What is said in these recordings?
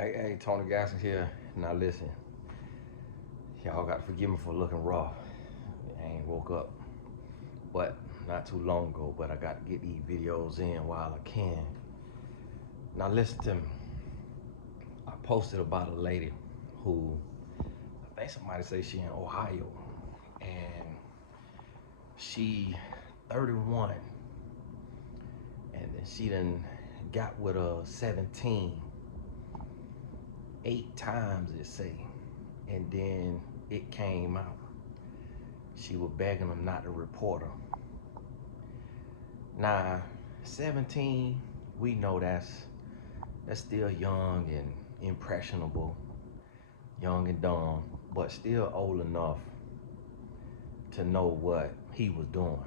Hey, Tony Gasson here. Now listen, y'all got to forgive me for looking rough. I ain't woke up, but not too long ago. But I got to get these videos in while I can. Now listen to me. I posted about a lady who I think somebody say she in Ohio, and she 31, and then she done got with a 17 8 times it say, and then it came out. She was begging them not to report her. Now, 17, we know that's still young and impressionable, young and dumb, but still old enough to know what he was doing.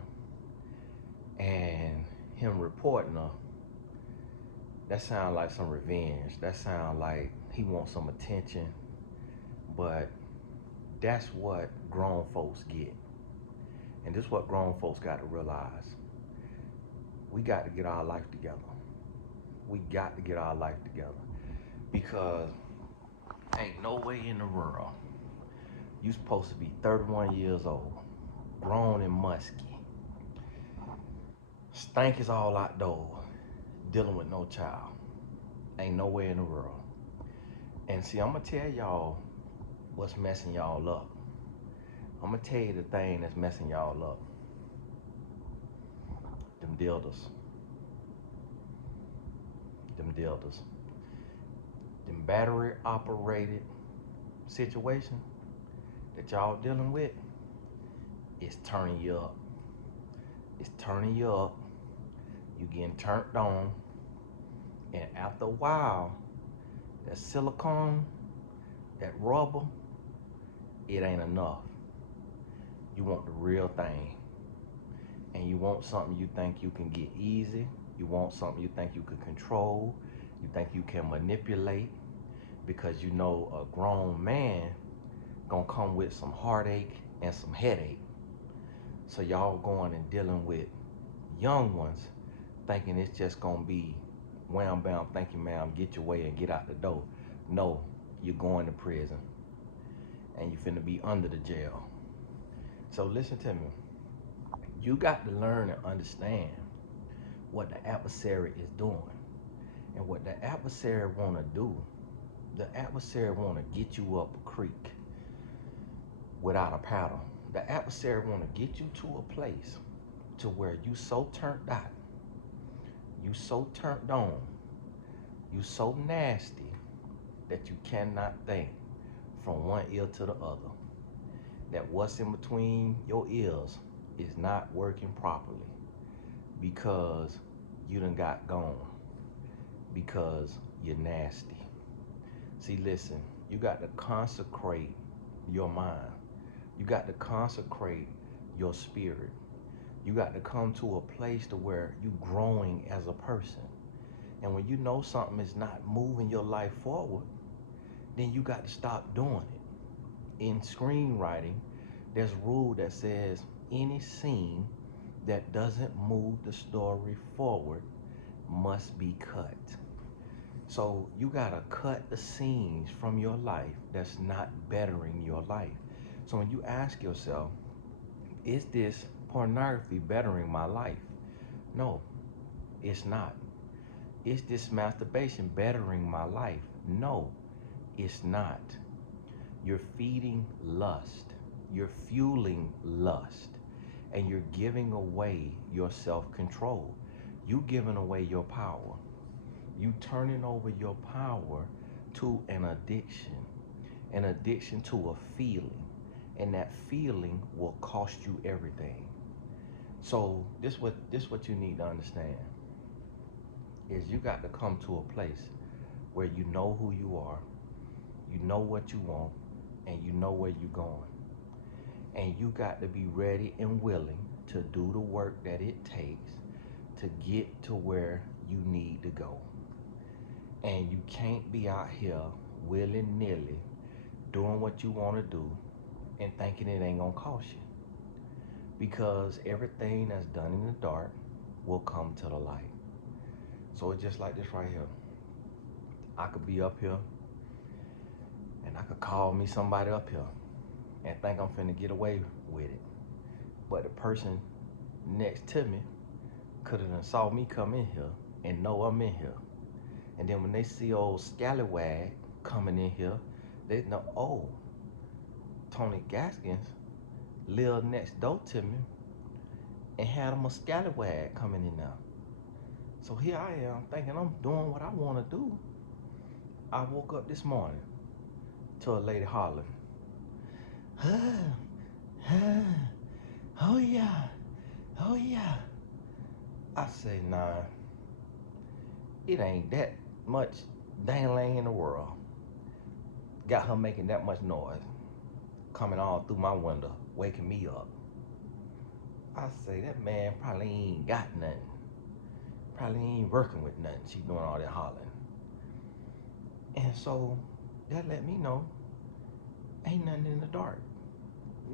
And him reporting her, that sounds like some revenge. That sounds like he wants some attention, but that's what grown folks get. And this is what grown folks got to realize. We got to get our life together. We got to get our life together, because ain't no way in the world you supposed to be 31 years old, grown and musky, stank is all outdoors, dealing with no child. Ain't no way in the world. And see, I'm gonna tell y'all what's messing y'all up. I'm gonna tell you the thing that's messing y'all up. Them dildos. Them dildos. Them battery operated situation that y'all dealing with is turning you up. It's turning you up. You getting turned on. And after a while, that silicone, that rubber, it ain't enough. You want the real thing. And you want something you think you can get easy. You want something you think you can control. You think you can manipulate, because you know a grown man gonna come with some heartache and some headache. So y'all going and dealing with young ones thinking it's just gonna be wham bam, thank you ma'am, get your way and get out the door. No, you're going to prison and you finna be under the jail. So listen to me. You got to learn and understand what the adversary is doing. And what the adversary wanna do, the adversary wanna get you up a creek without a paddle. The adversary wanna get you to a place to where you so turned out, you so turned on, you so nasty that you cannot think from one ear to the other. That what's in between your ears is not working properly, because you done got gone, because you're nasty. See, listen, you got to consecrate your mind. You got to consecrate your spirit. You got to come to a place to where you growing as a person. And when you know something is not moving your life forward, then you got to stop doing it. In screenwriting, there's a rule that says any scene that doesn't move the story forward must be cut. So you gotta cut the scenes from your life that's not bettering your life. So when you ask yourself, is this pornography bettering my life? No, it's not. Is this masturbation bettering my life? No, it's not. You're feeding lust. You're fueling lust. And you're giving away your self-control. You giving away your power. You turning over your power to an addiction to a feeling. And that feeling will cost you everything. So this what you need to understand is you got to come to a place where you know who you are, you know what you want, and you know where you're going. And you got to be ready and willing to do the work that it takes to get to where you need to go. And you can't be out here willy-nilly doing what you want to do and thinking it ain't gonna cost you. Because everything that's done in the dark will come to the light. So it's just like this right here. I could be up here And I could call me somebody up here and think I'm finna get away with it. But the person next to me could have done saw me come in here and know I'm in here. And then when they see old scallywag coming in here, they know, oh, Tony Gaskins lived next door to me and had him a scallywag coming in there. So here I am thinking I'm doing what I want to do. I woke up this morning to a lady hollering, oh yeah, oh yeah. I say, nah, it ain't that much dangling in the world. Got her making that much noise, coming all through my window, waking me up. I say, that man probably ain't got nothing. Probably ain't working with nothing. She doing all that hollering. And so that let me know ain't nothing in the dark.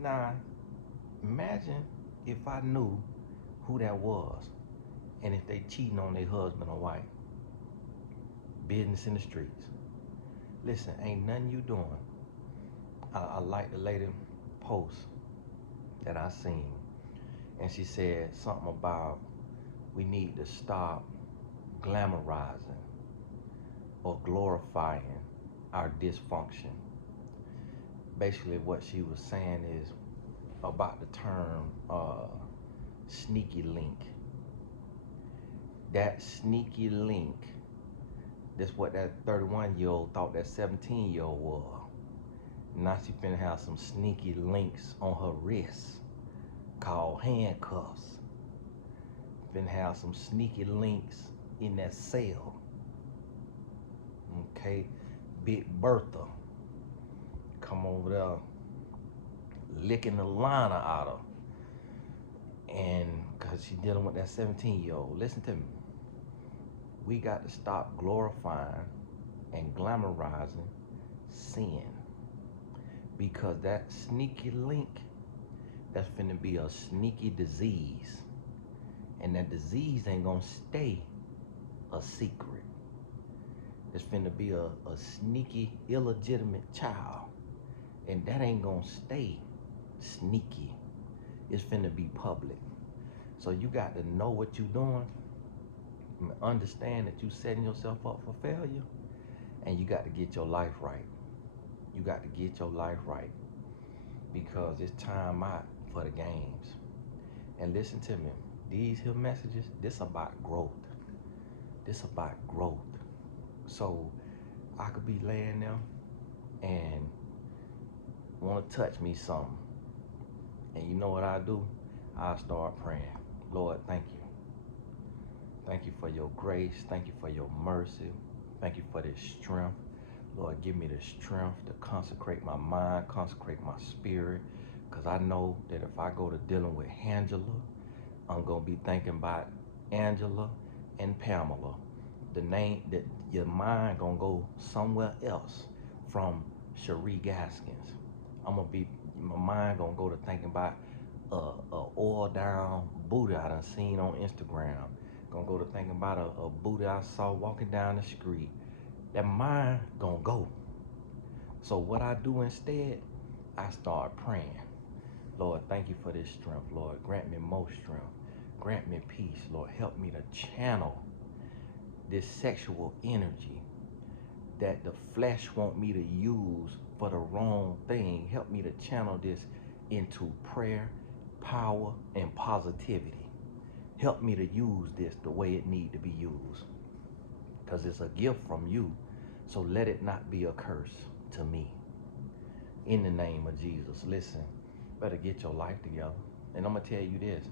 Now, imagine if I knew who that was and if they cheating on their husband or wife. Business in the streets. Listen, ain't nothing you doing. I like the lady post that I seen, and she said something about we need to stop glamorizing or glorifying our dysfunction. Basically what she was saying is about the term sneaky link. That sneaky link, that's what that 31-year-old thought that 17-year-old was. Now she finna have some sneaky links on her wrists called handcuffs. Finna have some sneaky links in that cell. Okay, Big Bertha come over there licking the liner out of her. And cause she dealing with that 17-year-old. Listen to me. We got to stop glorifying and glamorizing sin. Because that sneaky link, that's finna be a sneaky disease. And that disease ain't gonna stay a secret. It's finna be a sneaky, illegitimate child. And that ain't gonna stay sneaky. It's finna be public. So you got to know what you're doing, understand that you're setting yourself up for failure, and you got to get your life right. You got to get your life right because it's time out for the games. And listen to me, these here messages, this about growth. This about growth. So I could be laying there and want to touch me something. And you know what I do? I start praying. Lord, thank you. Thank you for your grace. Thank you for your mercy. Thank you for this strength. Lord, give me the strength to consecrate my mind, consecrate my spirit, because I know that if I go to dealing with Angela, I'm going to be thinking about Angela and Pamela. The name that your mind going to go somewhere else from Cherie Gaskins. My mind going to go to thinking about a oil down booty I done seen on Instagram. Gonna go to thinking about a booty I saw walking down the street. That mind gonna go. So what I do instead, I start praying. Lord, thank you for this strength. Lord, grant me more strength. Grant me peace. Lord, help me to channel this sexual energy that the flesh want me to use for the wrong thing. Help me to channel this into prayer, power, and positivity. Help me to use this the way it need to be used. Because it's a gift from you. So let it not be a curse to me. In the name of Jesus. Listen, better get your life together. And I'm going to tell you this.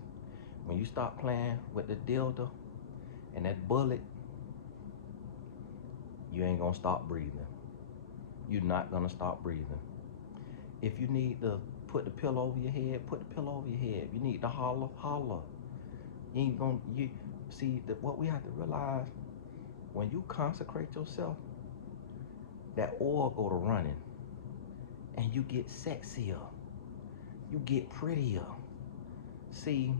When you stop playing with the dildo and that bullet, you ain't going to stop breathing. You're not going to stop breathing. If you need to put the pillow over your head, put the pillow over your head. If you need to holler, holler. You ain't gonna, see, what we have to realize, when you consecrate yourself, that oil go to running, and you get sexier, you get prettier. See,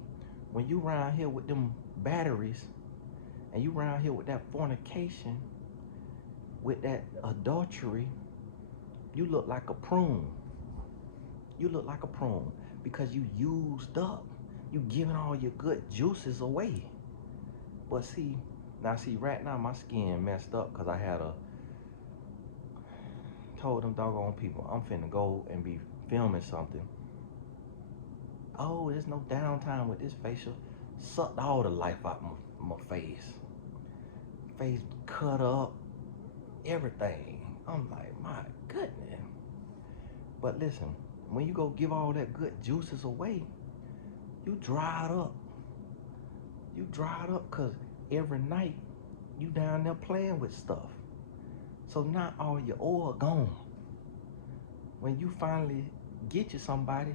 when you around here with them batteries, and you around here with that fornication, with that adultery, You look like a prune. You look like a prune because you used up. You giving all your good juices away. But see, right now my skin messed up because I had told them doggone people I'm finna go and be filming something. Oh, there's no downtime with this facial. Sucked all the life out my face. Face cut up, everything. I'm like, my goodness. But listen, when you go give all that good juices away, you dried up. You dried up because every night you down there playing with stuff. So now all your oil gone. When you finally get you somebody,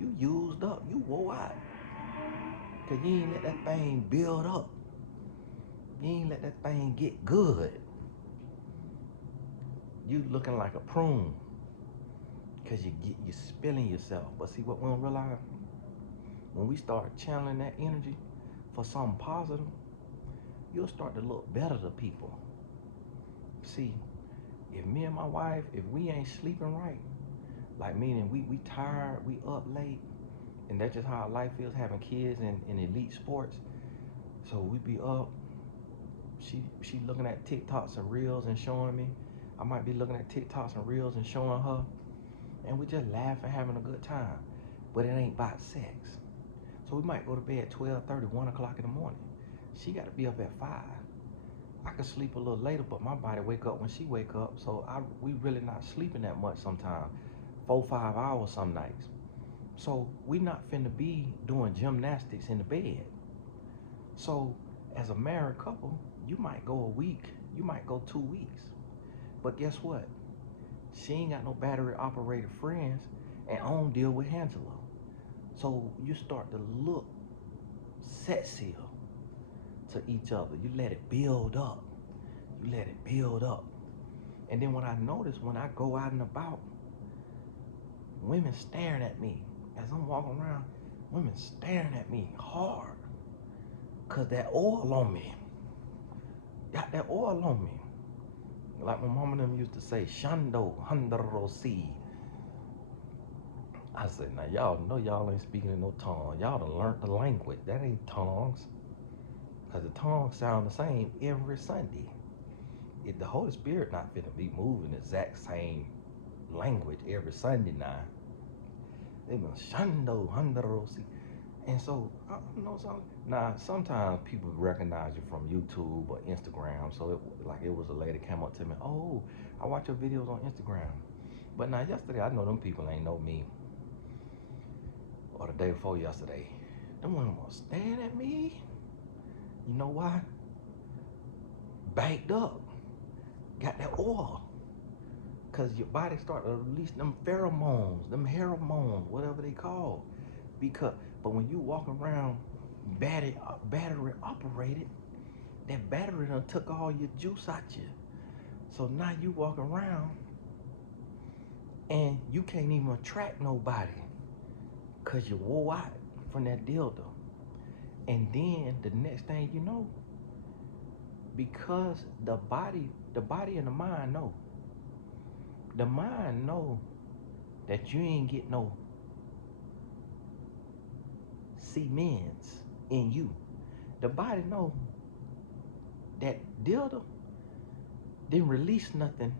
you used up, you wore out. Because you ain't let that thing build up. You ain't let that thing get good. You looking like a prune. Because you're spilling yourself. But see what we don't realize? When we start channeling that energy for something positive, you'll start to look better to people. See, if me and my wife, if we ain't sleeping right, like meaning we tired, we up late, and that's just how life is, having kids in elite sports. So we be up, she looking at TikToks and reels and showing me. I might be looking at TikToks and reels and showing her, and we just laughing, having a good time. But it ain't about sex. So we might go to bed 12:30, 1 o'clock in the morning. She got to be up at 5. I could sleep a little later, but my body wake up when she wake up. So we really not sleeping that much sometimes. 4, 5 hours some nights. So we not finna be doing gymnastics in the bed. So as a married couple, you might go a week, you might go 2 weeks. But guess what? She ain't got no battery operated friends, and I don't deal with Angela. So you start to look sexier to each other. You let it build up. You let it build up. And then what I notice when I go out and about, women staring at me. As I'm walking around, women staring at me hard. Cause that oil on me. Got that oil on me. Like my mama them used to say, Shando, Handaro Si. I said, now y'all know y'all ain't speaking in no tongue. Y'all done learned the language. That ain't tongues. Cause the tongues sound the same every Sunday. If the Holy Spirit not finna be moving the exact same language every Sunday now. They been Shando, Handaro Si. And so, I don't know something. Now, sometimes people recognize you from YouTube or Instagram. So, it was a lady came up to me, oh, I watch your videos on Instagram. But now, yesterday, I know them people ain't know me. Or the day before yesterday. Them women was staring at me. You know why? Banked up. Got that oil. Because your body start to release them pheromones, them hormones, whatever they call. But when you walk around battery operated, that battery done took all your juice out you. So now you walk around and you can't even attract nobody because you wore out from that dildo. And then the next thing you know, because the body and the mind know. The mind know that you ain't get no cements in you. The body know that dildo didn't release nothing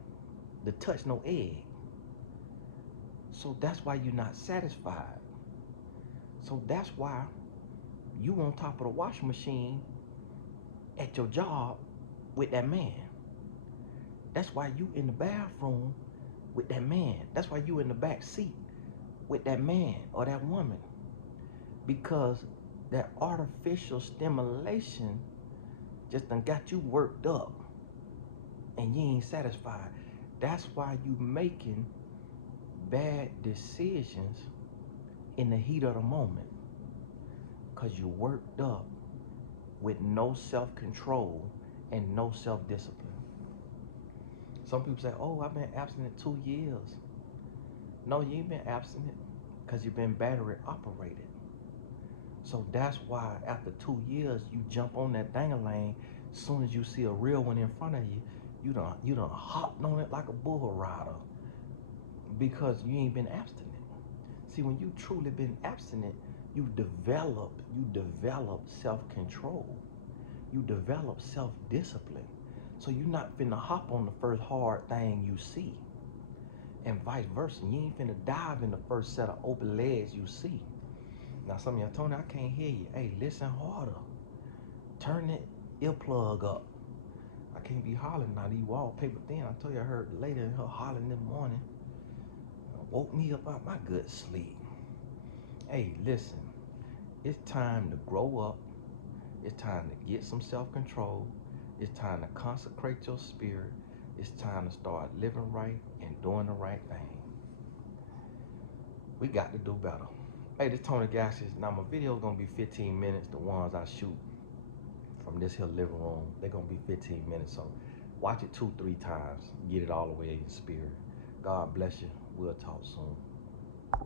to touch no egg. So that's why you're not satisfied. So that's why you on top of the washing machine at your job with that man. That's why you in the bathroom with that man. That's why you in the back seat with that man or that woman. Because that artificial stimulation just done got you worked up and you ain't satisfied. That's why you making bad decisions in the heat of the moment. Because you worked up with no self-control and no self-discipline. Some people say, oh, I've been abstinent 2 years. No, you ain't been abstinent because you've been battery operated. So that's why after 2 years, you jump on that dang-a-lang. As soon as you see a real one in front of you, you done hopped on it like a bull rider. because you ain't been abstinent. See, when you truly been abstinent, you develop self-control. You develop self-discipline. So you're not finna hop on the first hard thing you see. And vice versa. You ain't finna dive in the first set of open legs you see. Now some of y'all, Tony, I can't hear you. Hey, listen harder. Turn that earplug up. I can't be hollering now. These wallpaper thin. I told you I heard the lady in her hollering in the morning. Woke me up out my good sleep. Hey, listen. It's time to grow up. It's time to get some self-control. It's time to consecrate your spirit. It's time to start living right and doing the right thing. We got to do better. Hey, this Tony Gaskins. Now my video is gonna be 15 minutes. The ones I shoot from this here living room, they're gonna be 15 minutes. So watch it 2-3 times. Get it all the way in your spirit. God bless you. We'll talk soon.